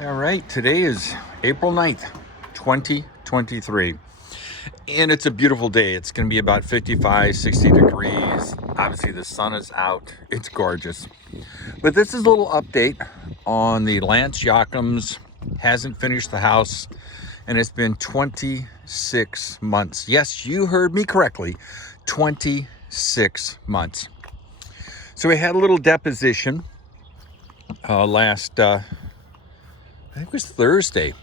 All right, today is April 9th, 2023. And it's a beautiful day. It's going to be about 55, 60 degrees. Obviously, the sun is out. It's gorgeous. But this is a little update on the Lance Jochims. Hasn't finished the house, and it's been 26 months. Yes, you heard me correctly. 26 months. So we had a little deposition last, I think it was Thursday.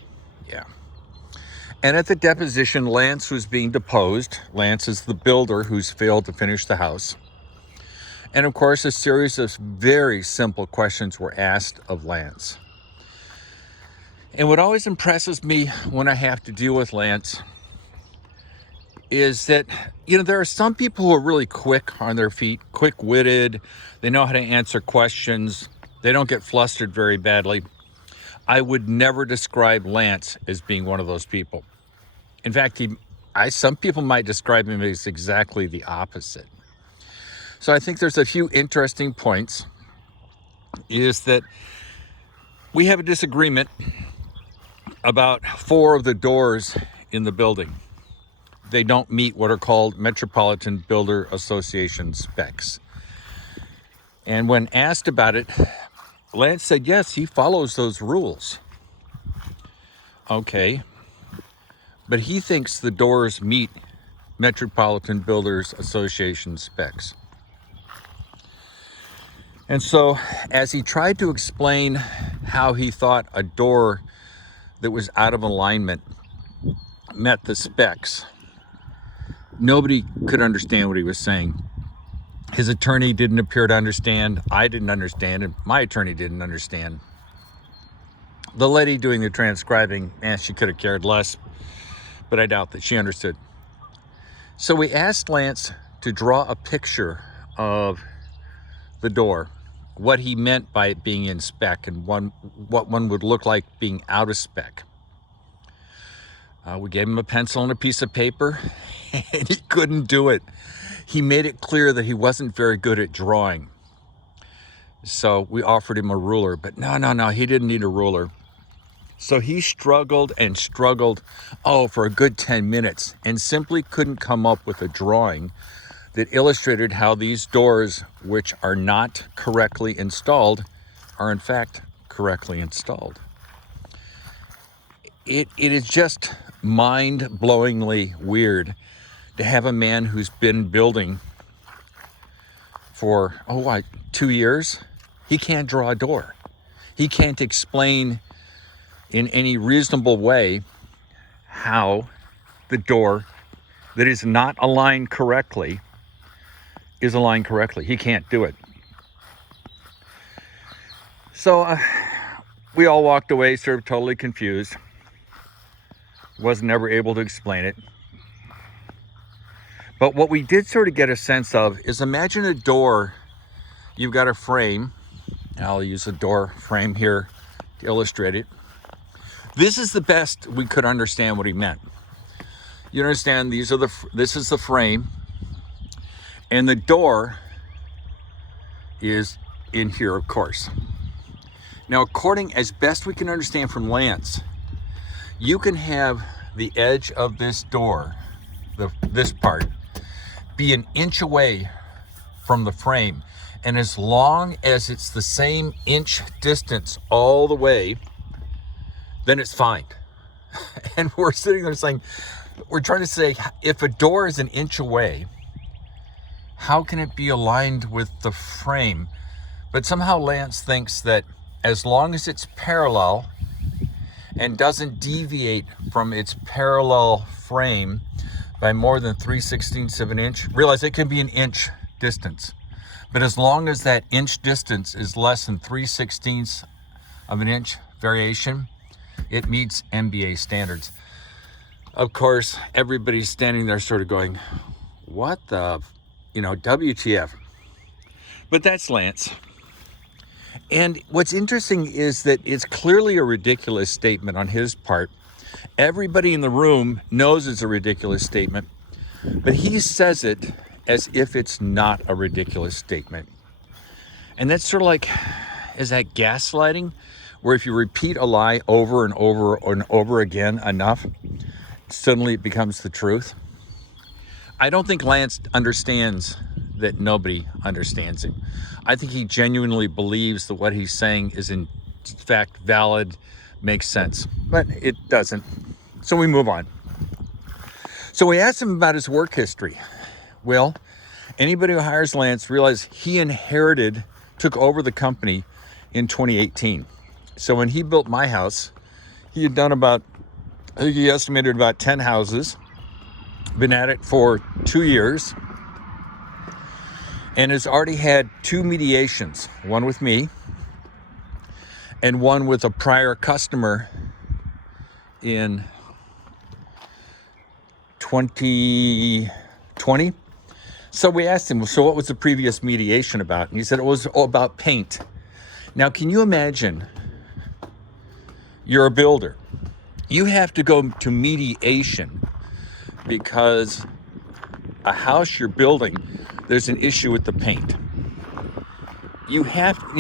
Yeah. And at the deposition, Lance was being deposed. Lance is the builder who's failed to finish the house. And of course, a series of very simple questions were asked of Lance. And what always impresses me when I have to deal with Lance is that, there are some people who are really quick on their feet, quick-witted. They know how to answer questions. They don't get flustered very badly. I would never describe Lance as being one of those people. In fact, some people might describe him as exactly the opposite. So I think there's a few interesting points. Is that we have a disagreement about 4 of the doors in the building. They don't meet what are called Metropolitan Builder Association specs. And when asked about it, Lance said, yes, he follows those rules. Okay. But he thinks the doors meet Metropolitan Builders Association specs. And so as he tried to explain how he thought a door that was out of alignment met the specs, nobody could understand what he was saying. His attorney didn't appear to understand. I didn't understand, and my attorney didn't understand. The lady doing the transcribing, she could have cared less, but I doubt that she understood. So we asked Lance to draw a picture of the door, what he meant by it being in spec, and what one would look like being out of spec. We gave him a pencil and a piece of paper, and he couldn't do it. He made it clear that he wasn't very good at drawing. So we offered him a ruler, but no, he didn't need a ruler. So he struggled and struggled, for a good 10 minutes, and simply couldn't come up with a drawing that illustrated how these doors, which are not correctly installed, are in fact correctly installed. It is just mind-blowingly weird to have a man who's been building for 2 years. He can't draw a door. He can't explain in any reasonable way how the door that is not aligned correctly is aligned correctly. He can't do it. So we all walked away sort of totally confused. Was never able to explain it. But what we did sort of get a sense of is, imagine a door. You've got a frame. I'll use a door frame here to illustrate it. This is the best we could understand what he meant. You understand, this is the frame, and the door is in here, of course. Now, according as best we can understand from Lance, you can have the edge of this door, this part, be an inch away from the frame. And as long as it's the same inch distance all the way, then it's fine. And we're sitting there saying, we're trying to say, if a door is an inch away, how can it be aligned with the frame? But somehow Lance thinks that as long as it's parallel and doesn't deviate from its parallel frame by more than 3/16 of an inch, realize it can be an inch distance, but as long as that inch distance is less than 3/16 of an inch variation, it meets MBA standards. Of course, everybody's standing there sort of going, what the, WTF? But that's Lance. And what's interesting is that it's clearly a ridiculous statement on his part. Everybody in the room knows it's a ridiculous statement, but he says it as if it's not a ridiculous statement. And that's sort of like, is that gaslighting? where if you repeat a lie over and over and over again enough, suddenly it becomes the truth. I don't think Lance understands that nobody understands him. I think he genuinely believes that what he's saying is in fact valid, makes sense, but it doesn't. So we move on. So we asked him about his work history. Well, anybody who hires Lance realizes he took over the company in 2018. So when he built my house, he had done I think he estimated about 10 houses, been at it for 2 years, and has already had 2 mediations, one with me and one with a prior customer in 2020. So we asked him, so what was the previous mediation about? And he said it was about paint. Now, can you imagine you're a builder? You have to go to mediation because a house you're building, there's an issue with the paint. You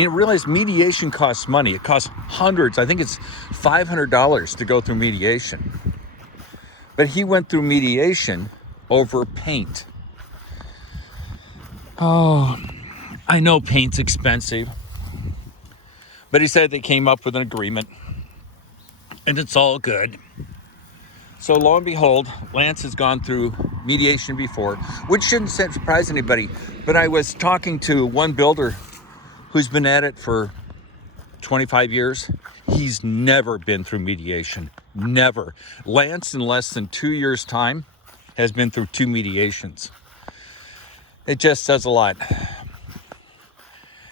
realize mediation costs money. It costs hundreds. I think it's $500 to go through mediation. But he went through mediation over paint. Oh, I know paint's expensive. But he said they came up with an agreement. And it's all good. So lo and behold, Lance has gone through mediation before, which shouldn't surprise anybody. But I was talking to one builder who's been at it for 25 years. He's never been through mediation. Never. Lance, in less than 2 years' time, has been through 2 mediations. It just says a lot.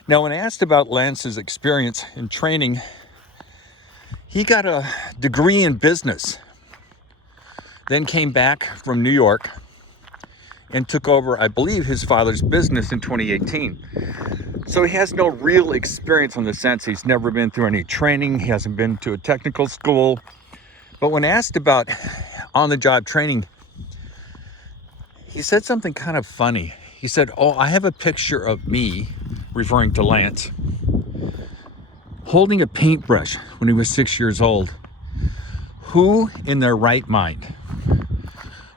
Now, when asked about Lance's experience in training, he got a degree in business, then came back from New York and took over, I believe, his father's business in 2018. So he has no real experience in the sense he's never been through any training. He hasn't been to a technical school. But when asked about on-the-job training, he said something kind of funny. He said, oh, I have a picture of me, referring to Lance, holding a paintbrush when he was 6 years old. Who in their right mind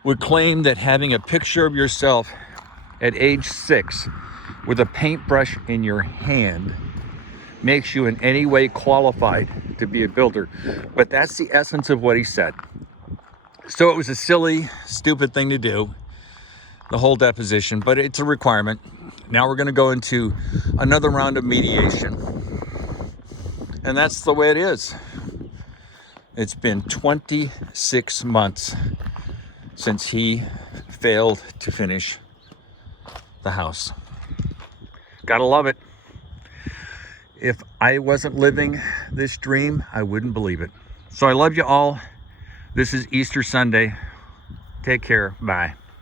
would claim that having a picture of yourself at age 6 with a paintbrush in your hand makes you in any way qualified to be a builder? But that's the essence of what he said. So it was a silly, stupid thing to do, the whole deposition, but it's a requirement. Now we're going to go into another round of mediation. And that's the way it is. It's been 26 months since he failed to finish the house. Gotta love it. If I wasn't living this dream, I wouldn't believe it. So I love you all. This is Easter Sunday. Take care. Bye.